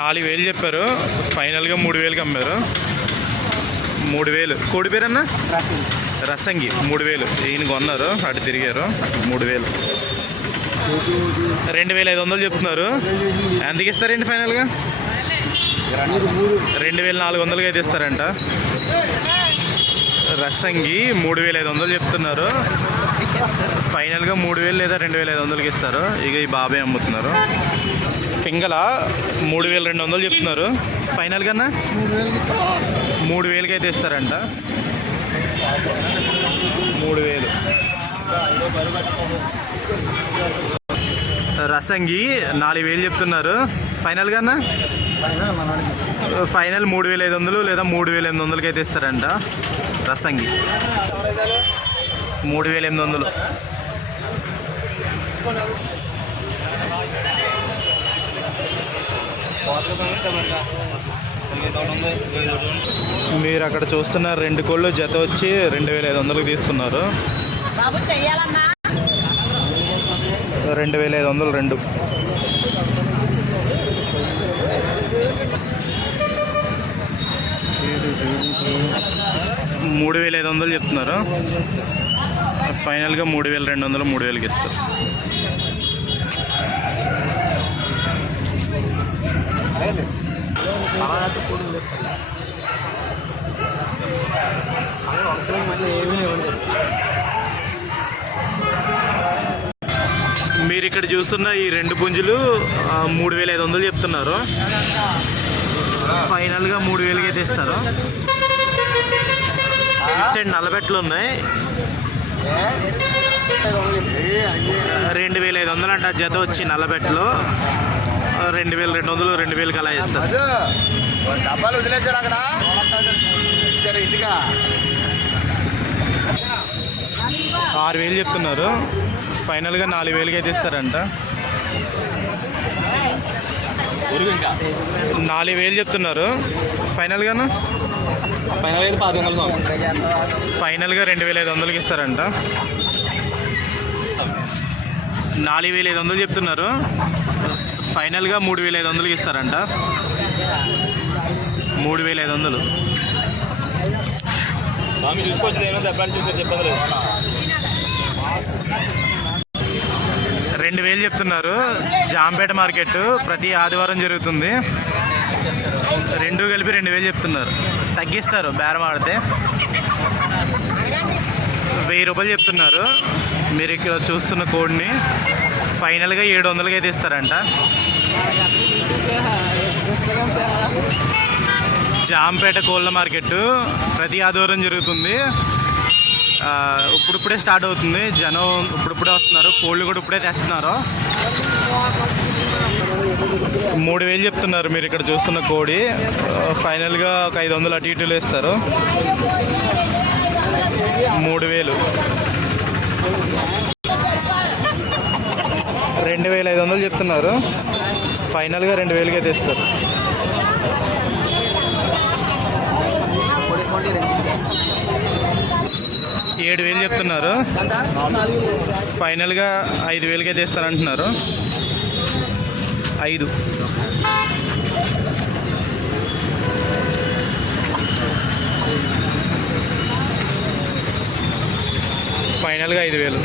నాలుగు వేలు చెప్పారు. ఫైనల్గా మూడు వేలకి అమ్మారు మూడు వేలు. కోడి పేరన్నా? రసంగి. మూడు వేలు. ఈయన కొన్నారు. అటు తిరిగారు. మూడు వేలు. రెండు వేల ఐదు వందలు చెప్తున్నారు. ఎంతకి ఇస్తారండి ఫైనల్గా? రెండు వేల నాలుగు వందలకి అయితే ఇస్తారంట. రసంగి మూడు వేల ఐదు వందలు చెప్తున్నారు. ఫైనల్గా మూడు వేలు లేదా రెండు వేల ఐదు వందలకి ఇస్తారు. ఇక ఈ బాబాయ్ అమ్ముతున్నారు. పింగళ మూడు వేల రెండు వందలు చెప్తున్నారు. ఫైనల్ కన్నా మూడు వేలకి అయితే ఇస్తారంట మూడు వేలు. రసంగి నాలుగు వేలు చెప్తున్నారు. ఫైనల్ కన్నా ఫైనల్ మూడు వేల ఐదు వందలు లేదా మూడు వేల ఎనిమిది వందలకి అయితే ఇస్తారంట రసంగి. మూడు వేల ఎనిమిది వందలు. మీరు అక్కడ చూస్తున్న రెండు కోళ్ళు జత వచ్చి రెండు వేల ఐదు వందలకి తీసుకున్నారు. రెండు వేల ఐదు వందలు రెండు. మూడు వేల ఐదు వందలు చెప్తున్నారు. ఫైనల్గా మూడు వేల రెండు వందలు మూడు వేలకి ఇస్తారు. మీరు ఇక్కడ చూస్తున్న ఈ రెండు పుంజులు మూడు వేల ఐదు వందలు చెప్తున్నారు. ఫైనల్గా మూడు వేలకి అయితే ఇస్తారు సైడ్ నల్లబెట్టలు ఉన్నాయి. రెండు వేల ఐదు వందలు అంట జత వచ్చి నల్లబెట్టలు రెండు వేల రెండు వందలు రెండు వేలకి అలా ఇస్తారు డబ్బాలు వదిలేశారు అక్కడ. సరే ఇంటికా ఆరు వేలు చెప్తున్నారు. ఫైనల్గా నాలుగు వేలకి అయితే ఇస్తారంట నాలుగు వేలు చెప్తున్నారు. ఫైనల్గాను? ఫైనల్ అయితే పాతి ఫైనల్గా రెండు వేల ఐదు వందలకి ఇస్తారంట. నాలుగు వేల ఐదు వందలు చెప్తున్నారు. ఫైనల్గా మూడు వేల ఐదు వందలకి ఇస్తారంట. మూడు వేల ఐదు వందలు. స్వామి చూసుకోవచ్చు ఏమైనా దెబ్బలు చూసుకొని చెప్పదు లేదు. రెండు వేలు చెప్తున్నారు. జాంపేట మార్కెట్ ప్రతి ఆదివారం జరుగుతుంది. రెండు కలిపి రెండు వేలు చెప్తున్నారు. తగ్గిస్తారు బేరం ఆడితే. వెయ్యి రూపాయలు చెప్తున్నారు. మీరు ఇక్కడ చూస్తున్న కోడ్ని ఫైనల్గా ఏడు వందలకి అయితే ఇస్తారంట. జాంపేట కోళ్ళ మార్కెట్ ప్రతి ఆదివారం జరుగుతుంది. ఇప్పుడిప్పుడే స్టార్ట్ అవుతుంది. జనం ఇప్పుడిప్పుడే వస్తున్నారు. కోళ్ళు కూడా ఇప్పుడే తెస్తున్నారు. మూడు వేలు చెప్తున్నారు మీరు ఇక్కడ చూస్తున్న కోడి. ఫైనల్గా ఒక ఐదు వందలు అటు ఇటులు వేస్తారు మూడు వేలు. రెండు వేల ఐదు వందలు చెప్తున్నారు. ఫైనల్గా రెండు వేలుగా తెస్తారు. ఏడు వేలు చెప్తున్నారు. ఫైనల్గా ఐదు వేలుగా తెస్తారంటున్నారు. ఐదు. ఫైనల్గా ఐదు వేలు.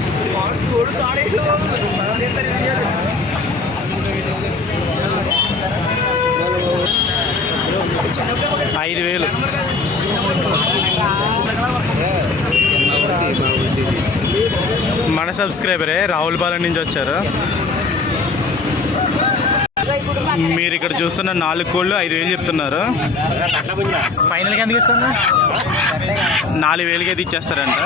ఐదు వేలు. మన సబ్స్క్రైబరే రావులపాలెం నుంచి వచ్చారు. మీరు ఇక్కడ చూస్తున్న నాలుగు కోళ్ళు ఐదు వేలు చెప్తున్నారు. ఫైనల్గా ఎందుకు ఇస్తున్నా నాలుగు వేలకి అయితే ఇచ్చేస్తారంట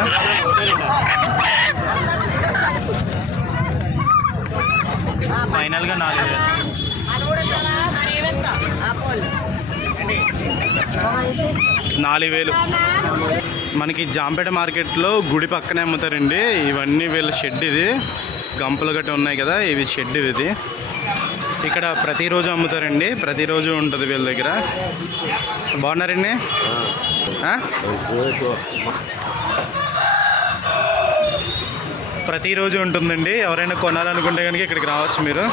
ఫైనల్గా నాలుగు వేలు అది కూడా చాలా మరి ఏమెంత ఆ పోలు నాలుగు వేలు. మనకి జాంపేట మార్కెట్లో గుడి పక్కనే అమ్ముతారండి. ఇవన్నీ వీళ్ళ షెడ్ ఇది. గంపలు గట్టి ఉన్నాయి కదా ఇది షెడ్ ఇది. ఇక్కడ ప్రతిరోజు అమ్ముతారండి. ప్రతిరోజు ఉంటుంది వీళ్ళ దగ్గర. బాగున్నారండి? ప్రతిరోజు ఉంటుందండి. ఎవరైనా కొనాలనుకుంటే కనుక ఇక్కడికి రావచ్చు మీరు.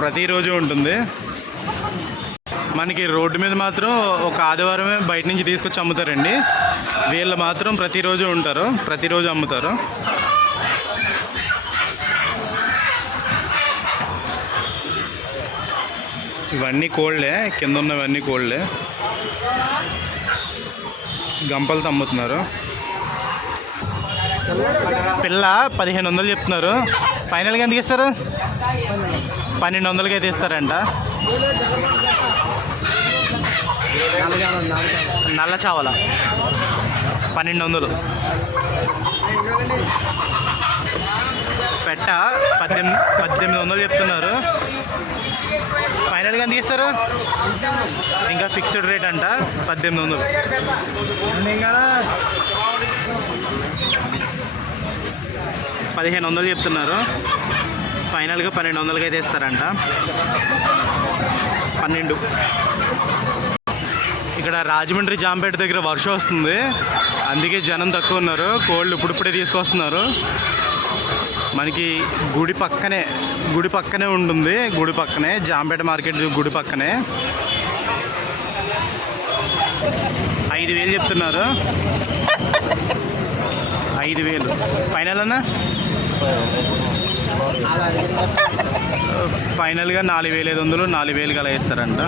ప్రతిరోజు ఉంటుంది. మనకి రోడ్డు మీద మాత్రం ఒక ఆదివారమే బయట నుంచి తీసుకొచ్చి అమ్ముతారండి. వీళ్ళు మాత్రం ప్రతిరోజు ఉంటారు. ప్రతిరోజు అమ్ముతారు. ఇవన్నీ కోళ్ళే కింద ఉన్నవన్నీ కోళ్ళే. గంపలతో అమ్ముతున్నారు. పిల్ల పదిహేను వందలు చెప్తున్నారు. ఫైనల్గా ఎందుకు ఇస్తారు? పన్నెండు వందలకి అయితే ఇస్తారంట నల్ల చావల. పన్నెండు వందలు పెట్ట పద్దెనిమిది పద్దెనిమిది వందలు చెప్తున్నారు. ఫైనల్గా ఎంత ఇస్తారు ఇంకా ఫిక్స్డ్ రేట్ అంట పద్దెనిమిది వందలు పదిహేను వందలు చెప్తున్నారు. ఫైనల్గా పన్నెండు వందలకి అయితే ఇస్తారంట. పన్నెండు. ఇక్కడ రాజమండ్రి జాంపేట దగ్గర వర్షం వస్తుంది. అందుకే జనం తక్కువ ఉన్నారు. కోళ్ళు ఇప్పుడిప్పుడే తీసుకొస్తున్నారు. మనకి గుడి పక్కనే గుడి పక్కనే ఉంటుంది. గుడి పక్కనే జాంపేట మార్కెట్ గుడి పక్కనే. ఐదు వేలు చెప్తున్నారు. ఐదు వేలు. ఫైనల్ అన్నా? ఫైనల్గా నాలుగు వేల ఐదు వందలు నాలుగు వేలు అలా ఇస్తారంట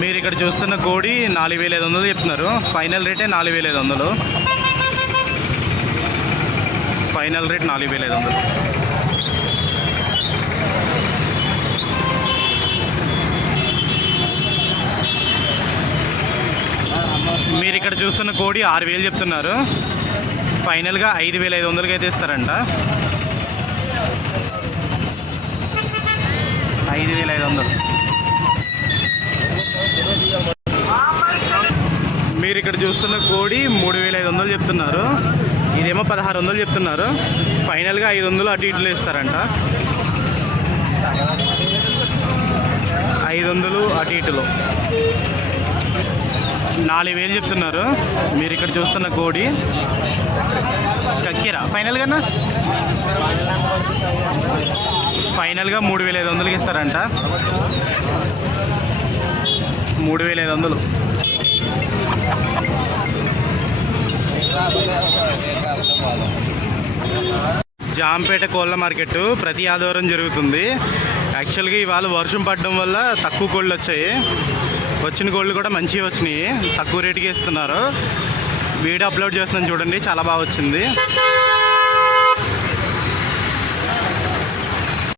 మీరు ఇక్కడ చూస్తున్న కోడి నాలుగు వేల ఐదు వందలు చెప్తున్నారు. ఫైనల్ రేటే నాలుగు వేల ఐదు వందలు. ఫైనల్ రేట్ నాలుగు వేల ఐదు వందలు. మీరు ఇక్కడ చూస్తున్న కోడి ఆరు వేలు చెప్తున్నారు. ఫైనల్గా ఐదు వేల ఐదు వందలకి అయితే ఇస్తారంట. ఐదు వేల ఐదు వందలు. మీరు ఇక్కడ చూస్తున్న కోడి మూడు వేల ఐదు వందలు చెప్తున్నారు. ఇదేమో పదహారు వందలు చెప్తున్నారు. ఫైనల్గా ఐదు వందలు అటు ఇటులో ఇస్తారంట. ఐదు వందలు అటు ఇటులో. నాలుగు వేలు చెప్తున్నారు. మీరు ఇక్కడ చూస్తున్న కోడి కక్కిరా ఫైనల్గా ఫైనల్గా మూడు వేల ఐదు వందలకి ఇస్తారంట. మూడు వేల ఐదు వందలు. జాంపేట కోళ్ళ మార్కెట్ ప్రతి ఆదివారం జరుగుతుంది. యాక్చువల్గా ఇవాళ వర్షం పడడం వల్ల తక్కువ కోళ్ళు వచ్చాయి. వచ్చిన కోళ్ళు కూడా మంచిగా వచ్చినాయి. తక్కువ రేటుకి ఇస్తున్నారు. వీడియో అప్లోడ్ చేస్తున్నాను చూడండి చాలా బాగా వచ్చింది.